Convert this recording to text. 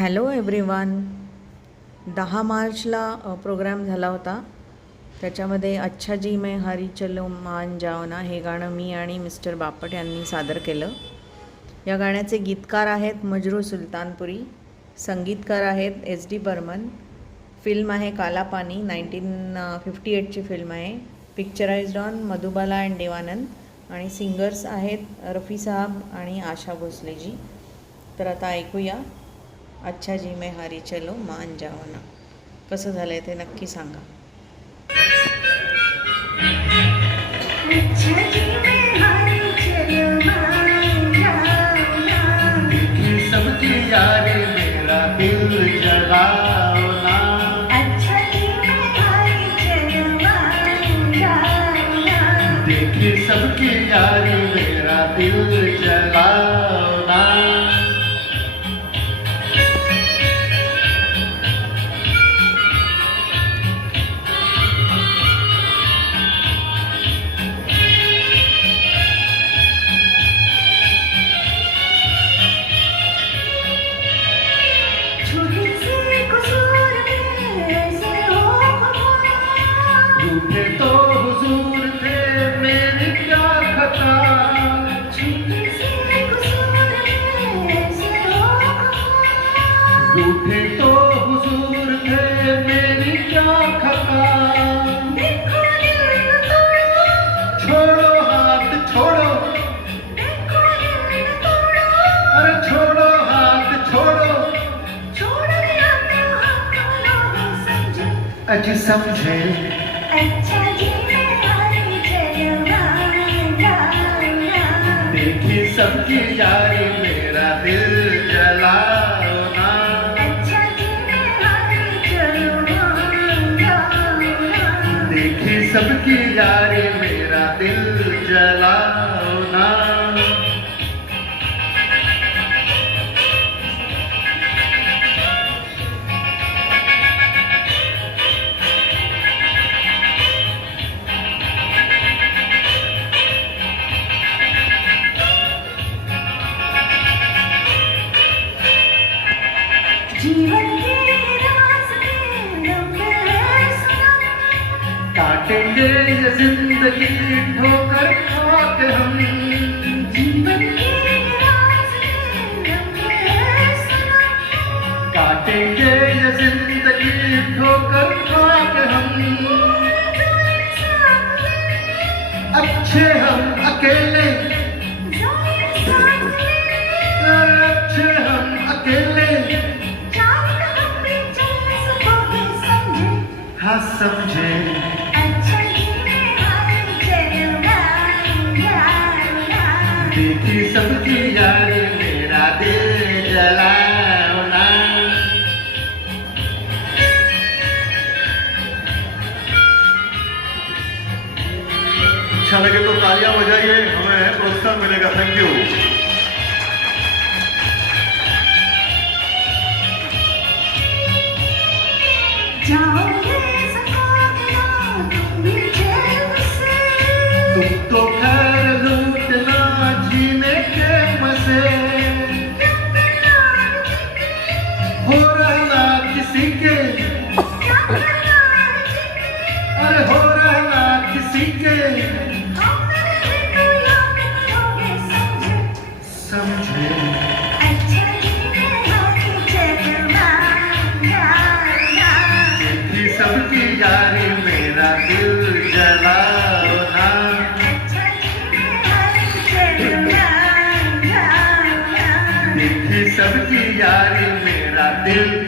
Hello everyone. दहा मार्चला programme झाला होता. त्याच्यामध्ये अच्छा जी मैं हरी चलो मान जावना हे गाणं मी आणि मिस्टर बापट यांनी सादर केलं. या गाण्याचे गीतकार आहेत मजरू सुलतानपुरी संगीतकार आहेत एस डी बर्मन. फिल्म आहे काला पानी नाईन्टीन फिफ्टी एटची फिल्म आहे. Picturised on Madhubala and Dev Anand आणि सिंगर्स आहेत रफी साहब आणि आशा भोसलेजी. तर आता ऐकूया. अच्छा जी मैं हारी चलो मान जाओ ना। कसं झालं आहे ते नक्की सांगा। रूठे तो हुजूर थे मेरी क्या खता हो रूठे तो हुजूर थे मेरी क्या खता देखो छोड़ो हाथ छोड़ो। देखो दिल तोड़ो अरे छोड़ो हाथ छोड़ो। छोड़ दिया तो अज समझे। अच्छा जी मैं हारी चलो मान जाओ ना देखी सबकी यारी काटेंगे ये ज़िंदगी ठोकर खाते हम। के काटेंगे ये ज़िंदगी ठोकर खाते हम। अच्छे हम अकेले सबकी मेरा दिल अच्छा लगे तो तालियाँ बजाइए हमें प्रोत्साहन मिलेगा थैंक यू तुम किसी के समझे। सबकी यारी मेरा दिल जलाओ सबकी यारी मेरा दिल